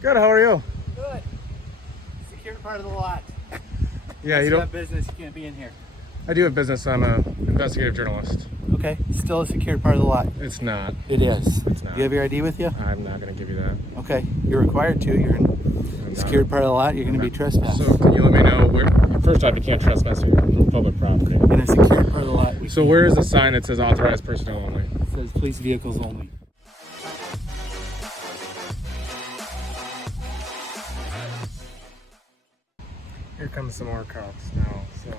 Good, how are you? Good. Secure part of the lot. Yeah, you don't have business, you can't be in here. I do have business. I'm an investigative journalist. Okay, still a secured part of the lot. It's not. It is. It's not. Do you have your ID with you? I'm not going to give you that. Okay, you're required to. You're in secured part of the lot. You're going to be trespassed. So can you let me know where? First off, you can't trespass here on public property. In a secured part of the lot. So where is the sign that says authorized personnel only? It says police vehicles only. Here comes some more cops now, so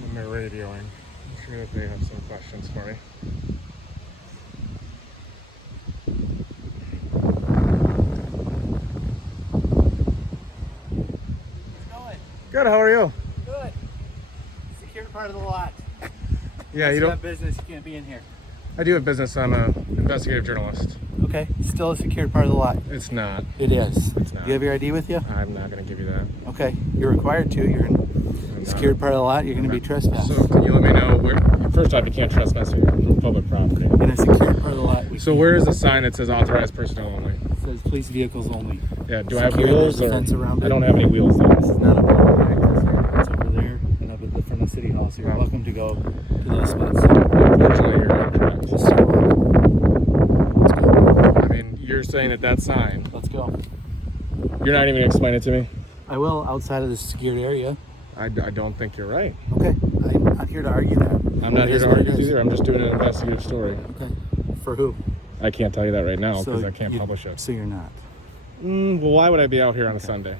when they're radioing, I'm sure that they have some questions for me. Good, how are you? Good. Secured part of the lot. Yeah, you don't don't have business, you can't be in here. I do have business. I'm an investigative journalist. Okay, still a secured part of the lot. It's not. It is. It's not. Do you have your ID with you? I'm not going to give you that. Okay, you're required to. You're in secured part of the lot. You're going to be trespassed. So can you let me know where? First off, you can't trespass here on public property. In a secured part of the lot. So where is the sign that says authorized personnel only? It says police vehicles only. Yeah. Do I have Secure, wheels? there's a Or fence around it. I don't have any wheels though. This is not a public access area. It's over there and up at the front of City Hall. So you're welcome to go to those spots. Unfortunately, you're incorrect. We'll start walking. Let's go. I mean, you're saying that sign. Let's go. You're not even going to explain it to me? I will outside of the secured area. I don't think you're right. Okay. I'm not here to argue that. I'm not here to argue either. I'm just doing an investigative story. Okay. For who? I can't tell you that right now because So I can't publish it. So you're not? Well, why would I be out here on a Sunday?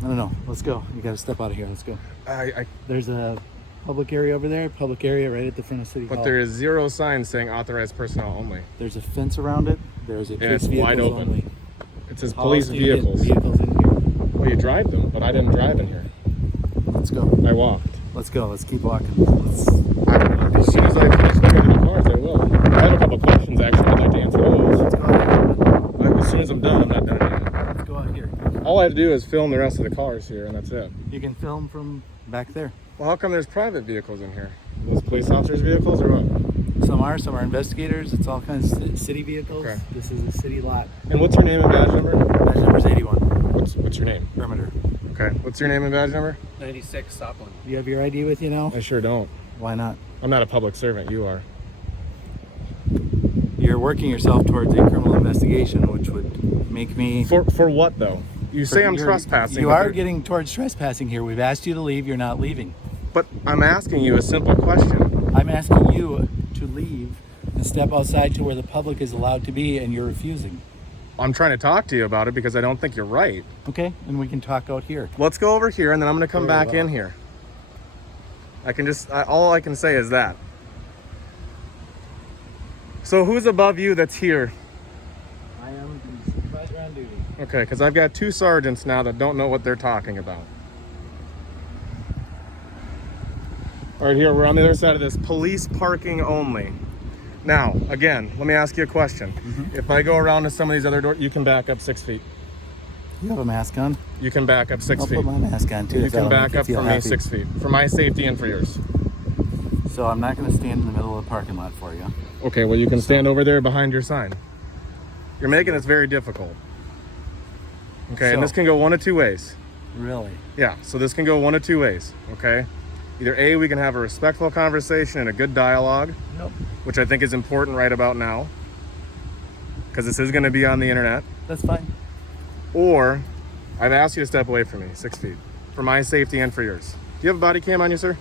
No. Let's go. You got to step out of here. Let's go. I There's a public area over there. Public area right at the front of City Hall. But there is zero sign saying authorized personnel only. There's a fence around it. There's a police it's vehicles wide open. only. It says police All state vehicles. Vehicles in here. Well, you drive them, but I didn't drive in here. Let's go. I walked. Let's go. Let's keep walking. Let's. As soon as I finish looking at the cars, I will. I have a couple questions actually. I'd like to answer those. Let's go ahead. As soon as I'm done, I'm not done yet. Let's go out here. All I have to do is film the rest of the cars here, and that's it. You can film from back there. Well, how come there's private vehicles in here? Those police officers' vehicles or what? Some are investigators. It's all kinds of city vehicles. Okay. This is a city lot. And what's your name and badge number? Badge number's 81. What's your name? Perimeter. Okay. What's your name and badge number? 96 Sopland. You have your ID with you now? I sure don't. Why not? I'm not a public servant. You are. You're working yourself towards a criminal investigation, which would make me... For what though? You say I'm trespassing. You are getting towards trespassing here. We've asked you to leave. You're not leaving. But I'm asking you a simple question. I'm asking you to leave and step outside to where the public is allowed to be, and you're refusing. I'm trying to talk to you about it because I don't think you're right. Okay, and we can talk out here. Let's go over here, and then I'm going to come Very back well. in here. I can just, all I can say is that. So who's above you that's here? I am the supervisor on duty. Okay, because I've got two sergeants now that don't know what they're talking about. All right, here, we're on the other side of this. Police parking only. Now, again, let me ask you a question. If I go around to some of these other doors, you can back up 6 feet. You have a mask on? You can back up 6 I'll feet. put my mask on too. You if can that'll back make you up feel for me happy. 6 feet. For my safety and for yours. So I'm not going to stand in the middle of the parking lot for you. Okay, well, you can stand over there behind your sign. You're making this very difficult. Okay, and this can go one of two ways. Really? Yeah, so this can go one of two ways, okay? Either A, we can have a respectful conversation and a good dialogue, which I think is important right about now, because this is going to be on the internet. That's fine. Or, I've asked you to step away from me 6 feet, for my safety and for yours. Do you have a body cam on you, sir?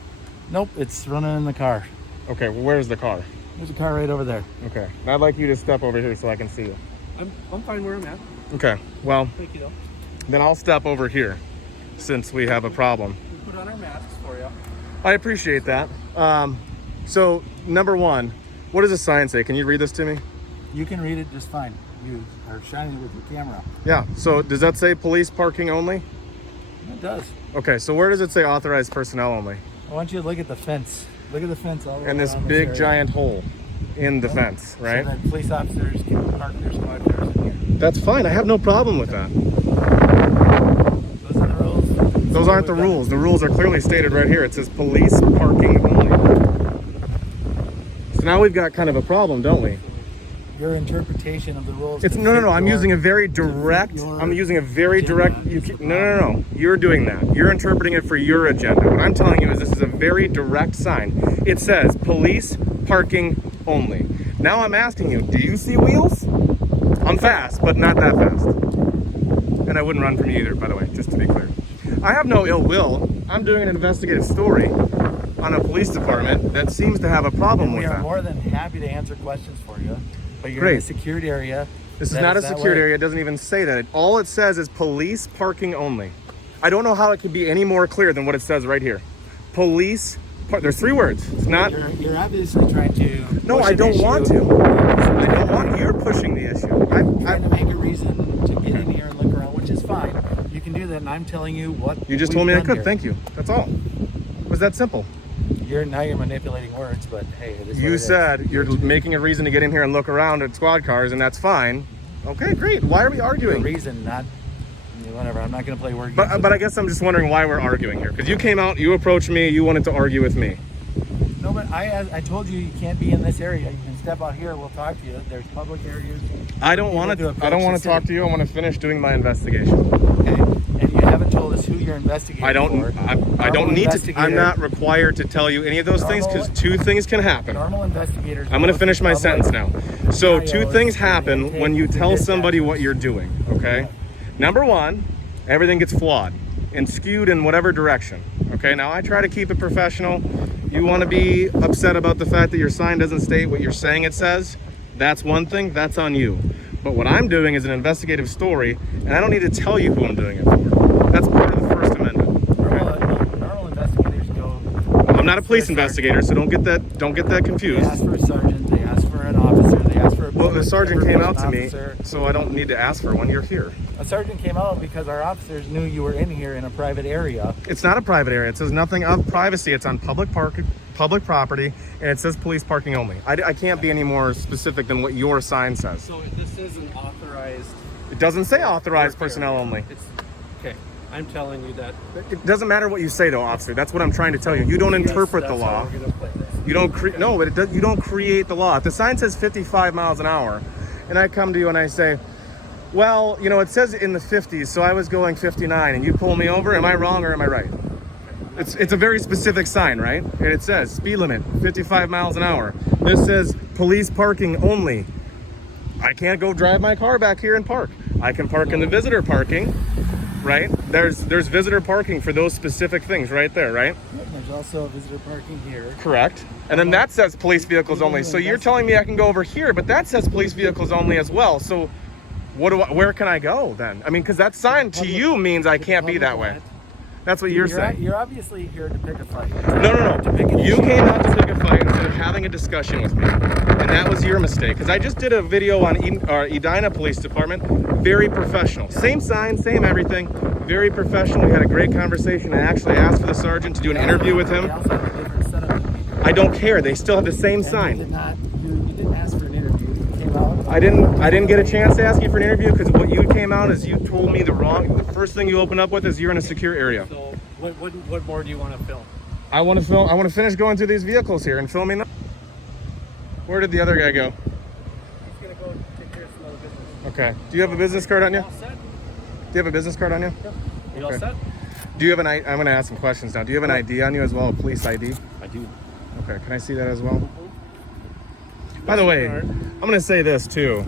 Nope, it's running in the car. Okay, well, where's the car? There's a car right over there. Okay, and I'd like you to step over here so I can see you. I'm fine where I'm at. Okay, well, Thank you, though. then I'll step over here since we have a problem. We put on our masks for you. I appreciate that. So, number one, what does the sign say? Can you read this to me? You can read it just fine. You are shining it with your camera. Yeah, so does that say police parking only? It does. Okay, so where does it say authorized personnel only? I want you to look at the fence. Look at the fence all the way And this around big area. giant hole in the fence, right? So that police officers can park their squad cars in here. That's fine. I have no problem with that. Those are the rules. Those aren't the rules. The rules are clearly stated right here. It says police parking only. So now we've got kind of a problem, don't we? your interpretation of the rules. It's no. I'm using a very direct. I'm using a very direct. No. You're doing that. You're interpreting it for your agenda. What I'm telling you is this is a very direct sign. It says police parking only. Now I'm asking you, do you see wheels? I'm fast, but not that fast. And I wouldn't run from you either, by the way, just to be clear. I have no ill will. I'm doing an investigative story on a police department that seems to have a problem with that. We are more than happy to answer questions for you, but you're Great. in a secured area. This is not a secured area. It doesn't even say that. All it says is police parking only. I don't know how it could be any more clear than what it says right here. Police. There's 3 words. It's not. You're obviously trying to. No, I don't want to. I don't want. You're pushing the issue. I'm trying to make a reason to get in here and look around, which is fine. You can do that, and I'm telling you what. You just told me I could. Here. Thank you. That's all. It was that simple. You're manipulating words, but hey, it is You said you're making a reason to get in here and look around at squad cars, and that's fine. Okay, great. Why are we arguing? A reason, not whatever. I'm not going to play word games. But I guess I'm just wondering why we're arguing here. Because you came out, you approached me, you wanted to argue with me. No, but I told you can't be in this area. You can step out here. We'll talk to you. There's public areas. I don't want to. I don't want to talk to you. I want to finish doing my investigation. Okay. And you haven't told us who you're investigating. I don't need to. I'm not required to tell you any of those things because 2 things can happen. Normal investigators. I'm going to finish my sentence now. So 2 things happen when you tell somebody what you're doing. Okay. Number 1, everything gets flawed and skewed in whatever direction. Okay. Now I try to keep it professional. You want to be upset about the fact that your sign doesn't state what you're saying it says. That's one thing. That's on you. But what I'm doing is an investigative story, and I don't need to tell you who I'm doing it for. That's part of the First Amendment. Normal investigators go. I'm not a police investigator, so don't get that confused. They ask for a sergeant. They ask for an officer. They ask for a. Well, the sergeant came out to me, so I don't need to ask for one. You're here. A sergeant came out because our officers knew you were in here in a private area. It's not a private area. It says nothing of privacy. It's on public property, and it says police parking only. I can't be any more specific than what your sign says. So this is an authorized. It doesn't say authorized personnel only. Okay, I'm telling you that. It doesn't matter what you say, though, officer. That's what I'm trying to tell you. You don't interpret the law. You don't create. No, but you don't create the law. If the sign says 55 miles an hour, and I come to you and I say, well, it says in the 50s, so I was going 59, and you pull me over. Am I wrong or am I right? It's a very specific sign, right? And it says speed limit 55 miles an hour. This says police parking only. I can't go drive my car back here and park. I can park in the visitor parking, right? There's visitor parking for those specific things right there, right? There's also visitor parking here. Correct. And then that says police vehicles only. So you're telling me I can go over here, but that says police vehicles only as well. So where can I go then? I mean, because that sign to you means I can't be that way. That's what you're saying. You're obviously here to pick a fight. No. You came out to pick a fight instead of having a discussion with me. And that was your mistake. Because I just did a video on Eden Police Department. Very professional. Same sign, same everything. Very professional. We had a great conversation. I actually asked for the sergeant to do an interview with him. They also have a different setup than me. I don't care. They still have the same sign. You didn't ask for an interview. You came out. I didn't get a chance to ask you for an interview because what you came out is you told me the first thing you open up with is you're in a secure area. So what more do you want to film? I want to finish going through these vehicles here and filming them. Where did the other guy go? He's gonna go take care of some other business. Okay. Do you have a business card on you? All set? Do you have a business card on you? Yep. You all Okay. set? Do you have I'm going to ask some questions now. Do you have an ID on you as well, a police ID? I do. Okay. Can I see that as well? By the way, I'm going to say this too.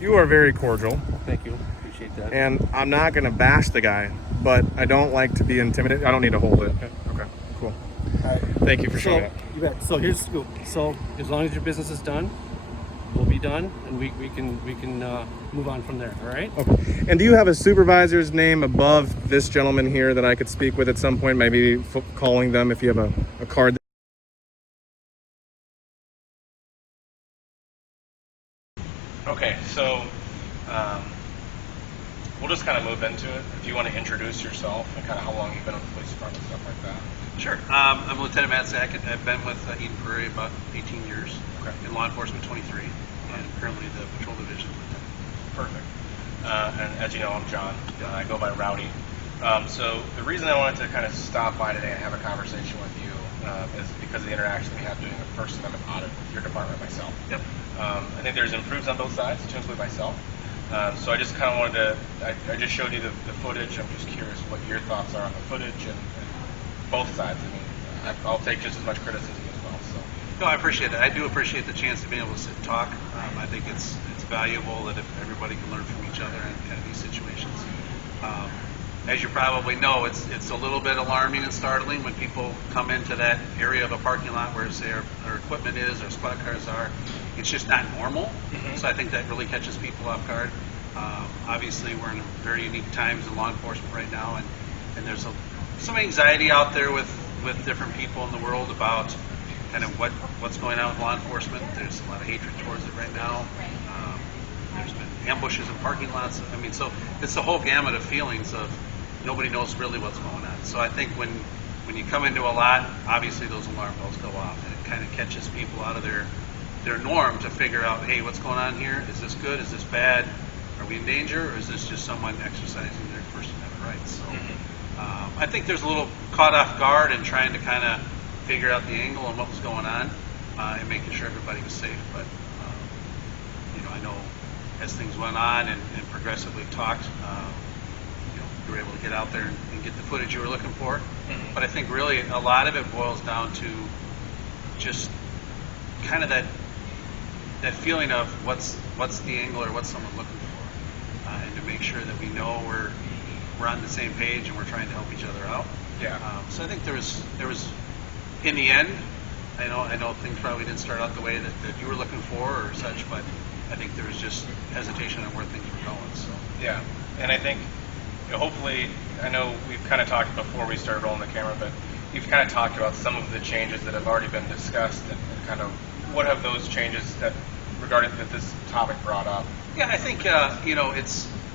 You are very cordial. Thank you. Appreciate that. And I'm not going to bash the guy, but I don't like to be intimidated. I don't need to hold it. Okay. Cool. All right. Thank you for showing up. You bet. So here's the scoop. So as long as your business is done, we'll be done, and we can move on from there. All right. Okay. And do you have a supervisor's name above this gentleman here that I could speak with at some point? Maybe calling them if you have a card. Okay, so we'll just kind of move into it. If you want to introduce yourself and kind of how long you've been with the police department, stuff like that. Sure. I'm Lieutenant Matt Sackett. I've been with Eden Prairie about 18 years. Okay. In law enforcement, 23, and currently the patrol division lieutenant. Perfect. And as you know, I'm John. I go by Rowdy. So the reason I wanted to kind of stop by today and have a conversation with you is because of the interaction we have doing a First Amendment audit with your department myself. Yep. I think there's improvements on both sides, to include myself. So I just kind of wanted to, I just showed you the footage. I'm just curious what your thoughts are on the footage and both sides. I mean, I'll take just as much criticism as well. So. No, I appreciate that. I do appreciate the chance to be able to sit and talk. I think it's valuable that if everybody can learn from each other in these situations. As you probably know, it's a little bit alarming and startling when people come into that area of a parking lot where, say, our equipment is, our squad cars are. It's just not normal. Mm-hmm. So I think that really catches people off guard. Obviously, we're in very unique times in law enforcement right now, and there's some anxiety out there with different people in the world about kind of what's going on with law enforcement. There's a lot of hatred towards it right now. There's been ambushes in parking lots. I mean, so it's the whole gamut of feelings of nobody knows really what's going on. So I think when you come into a lot, obviously those alarm bells go off, and it kind of catches people out of their norm to figure out, hey, what's going on here? Is this good? Is this bad? Are we in danger, or is this just someone exercising their First Amendment rights? So I think there's a little caught off guard and trying to kind of figure out the angle on what was going on and making sure everybody was safe. But I know as things went on and progressively talked, you were able to get out there and get the footage you were looking for. Mm-hmm. But I think really a lot of it boils down to just kind of that feeling of what's the angle or what's someone looking for, and to make sure that we know we're on the same page and we're trying to help each other out. Yeah. So I think there was in the end, I know things probably didn't start out the way that you were looking for or such, but I think there was just hesitation on where things were going. So yeah, and I think hopefully, I know we've kind of talked before we started rolling the camera, but you've kind of talked about some of the changes that have already been discussed and kind of what have those changes that regarding that this topic brought up. Yeah, I think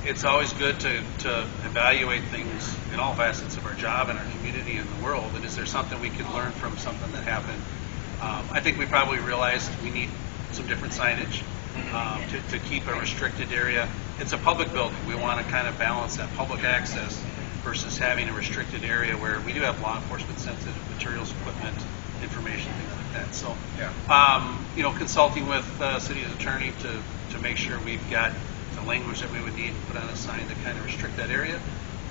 it's always good to evaluate things in all facets of our job and our community and the world. And is there something we could learn from something that happened? I think we probably realized we need some different signage to keep a restricted area. It's a public building. We want to kind of balance that public access versus having a restricted area where we do have law enforcement sensitive materials, equipment, information, things like that. So, consulting with city's attorney to make sure we've got the language that we would need to put on a sign to kind of restrict that area,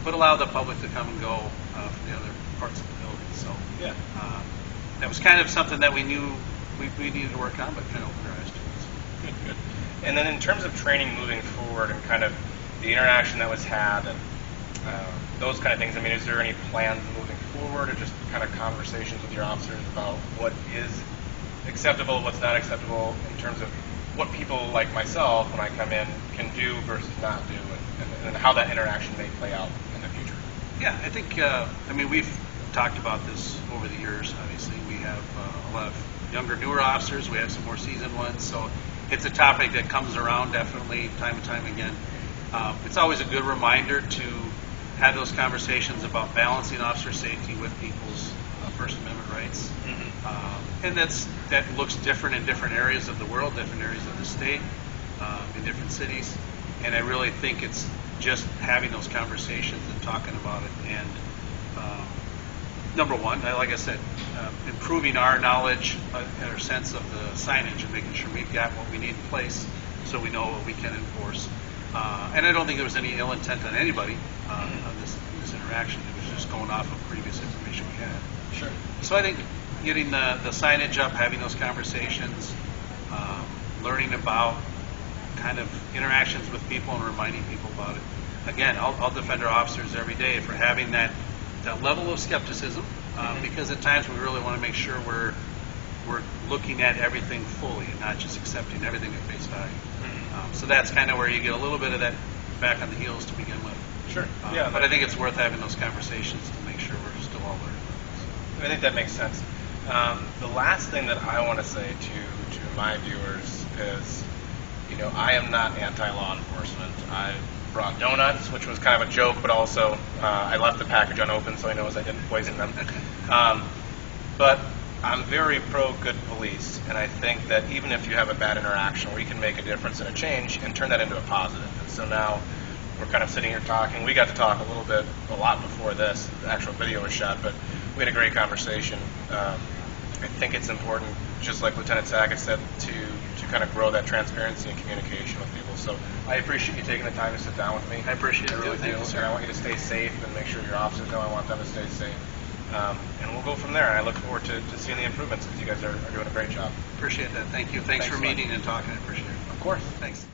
but allow the public to come and go from the other parts of the building. So, that was kind of something that we knew we needed to work on, but kind of opened our eyes to it. Good. And then in terms of training moving forward and kind of the interaction that was had and those kind of things, I mean, is there any plans moving forward or just kind of conversations with your officers about what is acceptable, what's not acceptable in terms of what people like myself, when I come in, can do versus not do, and how that interaction may play out in the future? Yeah, I think, we've talked about this over the years. Obviously, we have a lot of younger, newer officers. We have some more seasoned ones. So it's a topic that comes around definitely time and time again. It's always a good reminder to have those conversations about balancing officer safety with people's First Amendment rights. Mm-hmm. And that looks different in different areas of the world, different areas of the state, in different cities. And I really think it's just having those conversations and talking about it. And number one, like I said, improving our knowledge and our sense of the signage and making sure we've got what we need in place so we know what we can enforce. And I don't think there was any ill intent on anybody on this interaction. It was just going off of previous information we had. Sure. So I think getting the signage up, having those conversations, learning about kind of interactions with people and reminding people about it. Again, I'll defend our officers every day for having that level of skepticism, because at times we really want to make sure we're looking at everything fully and not just accepting everything at face value. So that's kind of where you get a little bit of that back on the heels to begin with. Sure. But I think it's worth having those conversations to make sure we're still all learning. I think that makes sense. The last thing that I want to say to my viewers is, I am not anti-law enforcement. I brought donuts, which was kind of a joke, but also I left the package unopened so he knows I didn't poison them. But I'm very pro-good police, and I think that even if you have a bad interaction, we can make a difference and a change and turn that into a positive. And so now we're kind of sitting here talking. We got to talk a lot before this. The actual video was shot, but we had a great conversation. I think it's important, just like Lieutenant Sackett said, to kind of grow that transparency and communication with people. So I appreciate you taking the time to sit down with me. I appreciate it. I really Thank do. you, sir. And I want you to stay safe and make sure your officers know I want them to stay safe. And we'll go from there. And I look forward to seeing the improvements because you guys are doing a great job. Appreciate that. Thank you. Thanks for Thanks a lot. meeting and talking. I appreciate it. Of course. Thanks.